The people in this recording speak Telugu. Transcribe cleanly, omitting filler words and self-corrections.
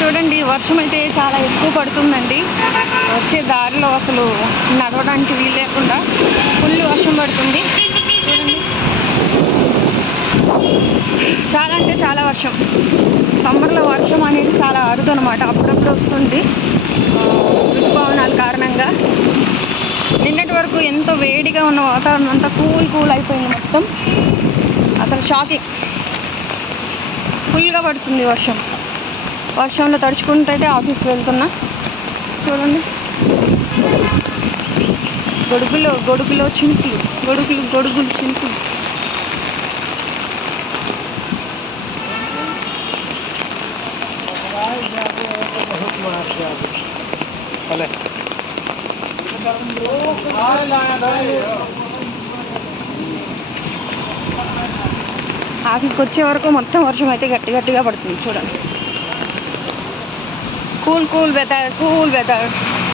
చూడండి వర్షం అయితే చాలా ఎక్కువ పడుతుందండి. వచ్చే దారిలో అసలు నడవడానికి వీలు లేకుండా ఫుల్ వర్షం పడుతుంది. చూడండి చాలా అంటే చాలా వర్షం. సమ్మర్లో వర్షం అనేది చాలా అరుదు అనమాట. అప్పుడప్పుడు వస్తుంది ఋతుపవనాల కారణంగా. నిన్నటి వరకు ఎంతో వేడిగా ఉన్న వాతావరణం అంతా కూల్ అయిపోయింది మొత్తం. అసలు షాకింగ్. ఫుల్గా పడుతుంది వర్షం. వర్షంలో తడుచుకుంటూ అయితే ఆఫీస్కి వెళ్తున్నా. చూడండి గొడుగులో చినుకులు, గొడుగులు చినుకులు. ఆఫీస్కి వచ్చే వరకు మొత్తం వర్షం అయితే గట్టిగా పడుతుంది. చూడండి కూల్ వెదర్.